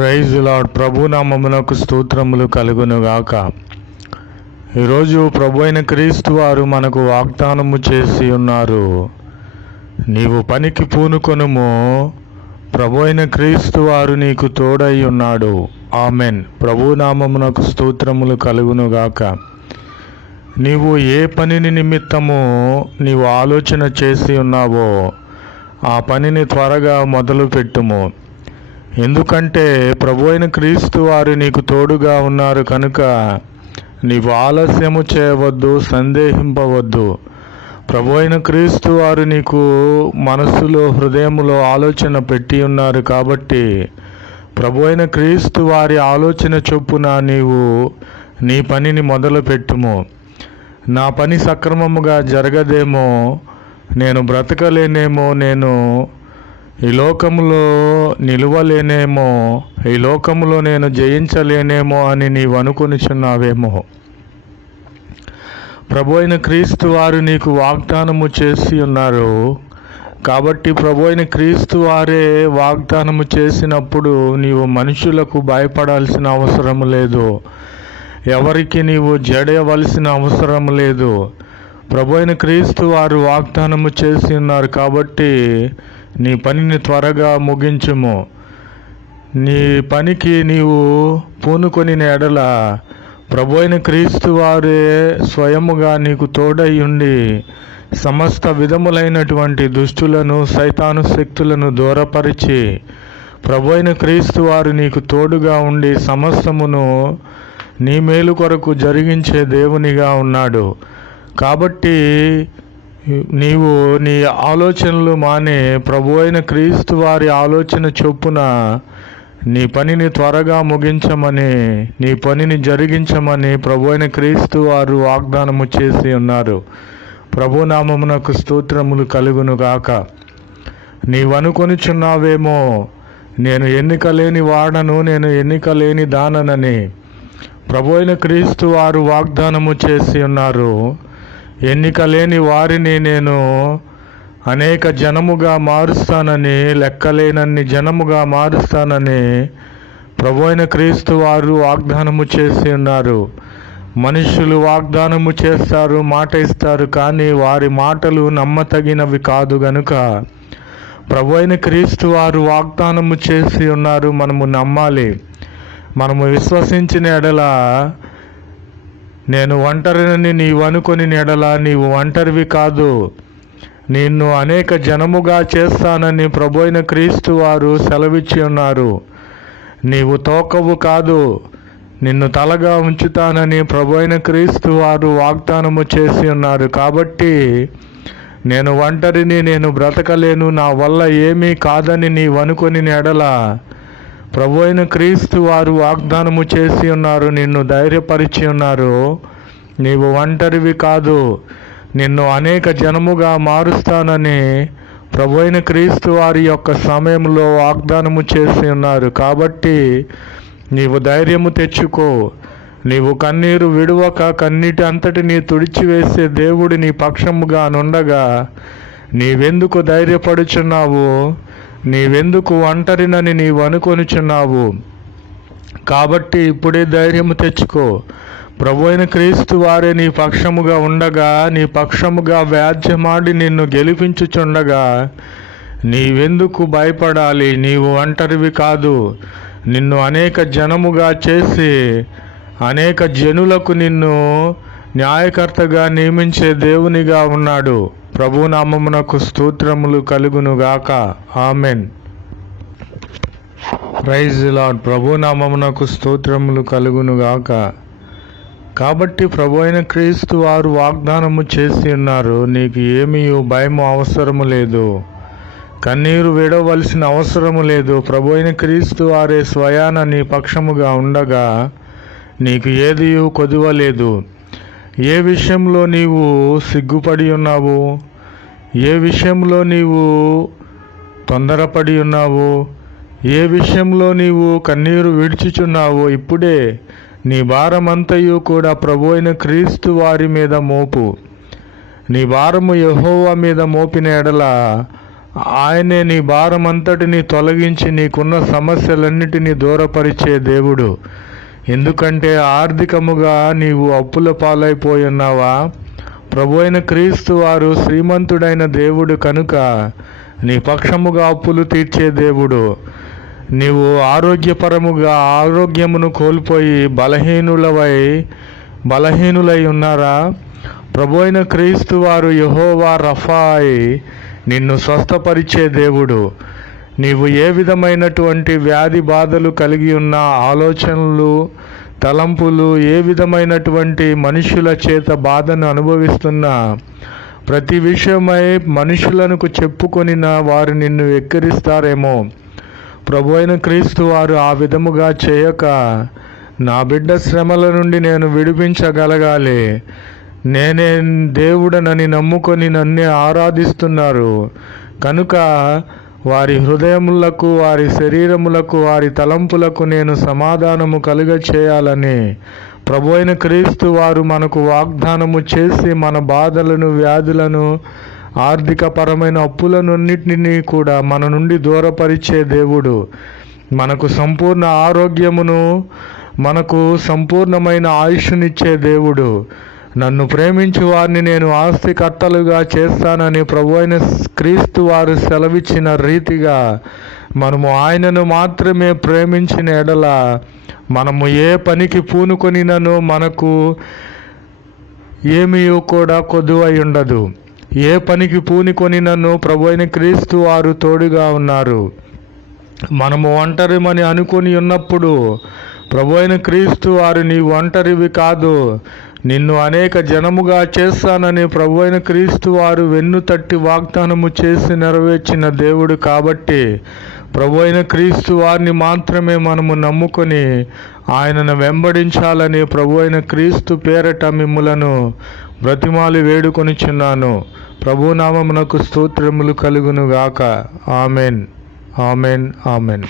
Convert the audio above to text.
Praise lord. ప్రభు నామమునకు స్తోత్రములు కలుగునుగాక. ఈరోజు ప్రభు అయిన క్రీస్తు వారు మనకు వాగ్దానము చేసి ఉన్నారు. నీవు పనికి పూనుకొనుము, ప్రభు అయిన క్రీస్తు వారు నీకు తోడై ఉన్నాడు. ఆమెన్. ప్రభు నామమునకు స్తోత్రములు కలుగునుగాక. నీవు ఏ పనిని నిమిత్తము నీవు ఆలోచన చేసి ఉన్నావో ఆ పనిని త్వరగా మొదలు పెట్టుము. ఎందుకంటే ప్రభు అయిన క్రీస్తు వారు నీకు తోడుగా ఉన్నారు కనుక నీవు ఆలస్యము చేయవద్దు, సందేహింపవద్దు. ప్రభు అయిన క్రీస్తు వారు నీకు మనస్సులో, హృదయములో ఆలోచన పెట్టి ఉన్నారు కాబట్టి ప్రభు అయిన క్రీస్తు వారి ఆలోచన చొప్పున నీవు నీ పనిని మొదలు పెట్టుము. నా పని సక్రమముగా జరగదేమో, నేను బ్రతకలేనేమో, నేను ఈ లోకములో నిలువలేనేమో, ఈ లోకములో నేను జయించలేనేమో అని నీవు అనుకొనిచున్నావేమో. ప్రభు అయిన క్రీస్తు వారు నీకు వాగ్దానము చేసి ఉన్నారు కాబట్టి ప్రభు అయిన క్రీస్తు వారే వాగ్దానము చేసినప్పుడు నీవు మనుషులకు భయపడాల్సిన అవసరం లేదు, ఎవరికి నీవు జడవలసిన అవసరం లేదు. ప్రభు అయిన క్రీస్తు వారు వాగ్దానము చేసి ఉన్నారు కాబట్టి నీ పనిని త్వరగా ముగించుము. నీ పనికి నీవు పూనుకొని ఎడల ప్రభు అయిన క్రీస్తు వారే స్వయముగా నీకు తోడై ఉండి సమస్త విధములైనటువంటి దుష్టులను, సైతాను శక్తులను దూరపరిచి ప్రభు అయిన క్రీస్తు వారు నీకు తోడుగా ఉండి సమస్తమును నీ మేలు కొరకు జరిగించే దేవునిగా ఉన్నాడు. కాబట్టి నీవు నీ ఆలోచనలు మానే ప్రభు అయిన క్రీస్తు వారి ఆలోచన చొప్పున నీ పనిని త్వరగా ముగించమని, నీ పనిని జరిగించమని ప్రభు అయిన క్రీస్తు వారు వాగ్దానము చేసి ఉన్నారు. ప్రభు నామమునకు స్తోత్రములు కలుగునుగాక. నీవనుకొనిచున్నావేమో, నేను ఎన్నిక లేని వాడను, నేను ఎన్నిక లేని దాననని. ప్రభు అయిన క్రీస్తు వారు వాగ్దానము చేసి ఉన్నారు. ఎన్నిక లేని వారిని నేను అనేక జనముగా మారుస్తానని, లెక్కలేనన్ని జనముగా మారుస్తానని ప్రభు అయిన క్రీస్తు వారు వాగ్దానము చేసి ఉన్నారు. మనుషులు వాగ్దానము చేస్తారు, మాట ఇస్తారు, కానీ వారి మాటలు నమ్మతగినవి కాదు గనుక ప్రభు అయిన క్రీస్తు వారు వాగ్దానము చేసి ఉన్నారు. మనము నమ్మాలి. మనము విశ్వసించిన ఎడల, నేను ఒంటరిని నీవు అనుకొని ఎడల నీవు ఒంటరివి కాదు, నిన్ను అనేక జనముగా చేస్తానని ప్రభు అయిన క్రీస్తు వారు సెలవిచ్చి ఉన్నారు. నీవు తోకవు కాదు, నిన్ను తలగా ఉంచుతానని ప్రభు అయిన క్రీస్తు వారు వాగ్దానము చేసి ఉన్నారు. కాబట్టి నేను ఒంటరిని, నేను బ్రతకలేను, నా వల్ల ఏమీ కాదని నీవు అనుకొని ఎడల ప్రభు అయిన క్రీస్తు వారు వాగ్దానము చేసి ఉన్నారు, నిన్ను ధైర్యపరిచి ఉన్నారు. నీవు ఒంటరివి కాదు, నిన్ను అనేక జనముగా మారుస్తానని ప్రభు అయిన క్రీస్తు వారి యొక్క సమయంలో వాగ్దానము చేసి ఉన్నారు. కాబట్టి నీవు ధైర్యము తెచ్చుకో. నీవు కన్నీరు విడువక కన్నీటి అంతటినీ తుడిచివేసే దేవుడు నీ పక్షముగా నుండగా నీవెందుకు ధైర్యపడుచున్నావు? నీవెందుకు ఒంటరినని నీవు అనుకొనిచున్నావు? కాబట్టి ఇప్పుడే ధైర్యము తెచ్చుకో. ప్రభు అయిన క్రీస్తు వారే నీ పక్షముగా ఉండగా, నీ పక్షముగా వ్యాజ్యమాడి నిన్ను గెలిపించుచుండగా నీవెందుకు భయపడాలి? నీవు ఒంటరివి కాదు. నిన్ను అనేక జనముగా చేసి అనేక జనులకు నిన్ను న్యాయకర్తగా నియమించే దేవునిగా ఉన్నాడు. ప్రభు నామమునకు స్తోత్రములు కలుగునుగాక. ఆమెన్. Praise lord. ప్రభు నామమునకు స్తోత్రములు కలుగునుగాక. కాబట్టి ప్రభు అయిన క్రీస్తు వారు వాగ్దానము చేసి ఉన్నారు. నీకు ఏమీ భయము అవసరము లేదు, కన్నీరు విడవలసిన అవసరము లేదు. ప్రభు అయిన క్రీస్తు వారే స్వయాన నీ పక్షముగా ఉండగా నీకు ఏది కొదువలేదు. ఏ విషయంలో నీవు సిగ్గుపడి ఉన్నావు? ఏ విషయంలో నీవు తొందరపడి ఉన్నావు? ఏ విషయంలో నీవు కన్నీరు విడిచుచున్నావు? ఇప్పుడే నీ భారమంతయు కూడా ప్రభు అయిన క్రీస్తు వారి మీద మోపు. నీ భారము యెహోవా మీద మోపిన ఎడల ఆయనే నీ భారమంతటిని తొలగించి నీకున్న సమస్యలన్నిటినీ దూరపరిచే దేవుడు. ఎందుకంటే ఆర్థికముగా నీవు అప్పుల పాలైపోయి ఉన్నావా? ప్రభు అయిన క్రీస్తు వారు శ్రీమంతుడైన దేవుడు కనుక నీ పక్షముగా అప్పులు తీర్చే దేవుడు. నీవు ఆరోగ్యపరముగా ఆరోగ్యమును కోల్పోయి బలహీనులై ఉన్నారా? ప్రభు అయిన క్రీస్తు వారు యెహోవా రఫాయి నిన్ను స్వస్థపరిచే దేవుడు. నీవు ఏ విధమైనటువంటి వ్యాధి బాధలు కలిగి ఉన్న, ఆలోచనలు తలంపులు, ఏ విధమైనటువంటి మనుషుల చేత బాధను అనుభవిస్తున్నా, ప్రతి విషయమై మనుషులను చెప్పుకొనిన వారు నిన్ను వెక్కిరిస్తారేమో. ప్రభు అయిన క్రీస్తు వారు ఆ విధముగా చేయక, నా బిడ్డ శ్రమల నుండి నేను విడిపించగలగాలి, నేనే దేవుడనని నమ్ముకొని నన్నే ఆరాధిస్తున్నారు కనుక వారి హృదయములకు, వారి శరీరములకు, వారి తలంపులకు నేను సమాధానము కలుగ చేయాలని ప్రభు అయిన క్రీస్తు వారు మనకు వాగ్దానము చేసి మన బాధలను, వ్యాధులను, ఆర్థికపరమైన అప్పులన్నింటినీ కూడా మన నుండి దూరపరిచే దేవుడు. మనకు సంపూర్ణ ఆరోగ్యమును, మనకు సంపూర్ణమైన ఆయుష్నిచ్చే దేవుడు. నన్ను ప్రేమించు వారిని నేను ఆస్తికర్తలుగా చేస్తానని ప్రభు అయిన క్రీస్తు వారు సెలవిచ్చిన రీతిగా మనము ఆయనను మాత్రమే ప్రేమించిన ఎడల మనము ఏ పనికి పూనుకొనినను మనకు ఏమీ కూడా కొదువై ఉండదు. ఏ పనికి పూనుకొనినను ప్రభు అయిన క్రీస్తు వారు తోడుగా ఉన్నారు. మనము ఒంటరిమని అనుకొని ఉన్నప్పుడు ప్రభు అయిన క్రీస్తు వారు నీ ఒంటరివి కాదు, నిన్ను అనేక జనముగా చేస్తానని ప్రభు అయిన క్రీస్తు వారు వెన్ను తట్టి వాగ్దానము చేసి నెరవేర్చిన దేవుడు. కాబట్టి ప్రభు అయిన క్రీస్తు వారిని మాత్రమే మనము నమ్ముకొని ఆయనను వెంబడించాలని ప్రభు అయిన క్రీస్తు పేరట మిమ్ములను బ్రతిమాలి వేడుకొనిచున్నాను. ప్రభునామమునకు స్తోత్రములు కలుగును గాక. Amen, amen, amen.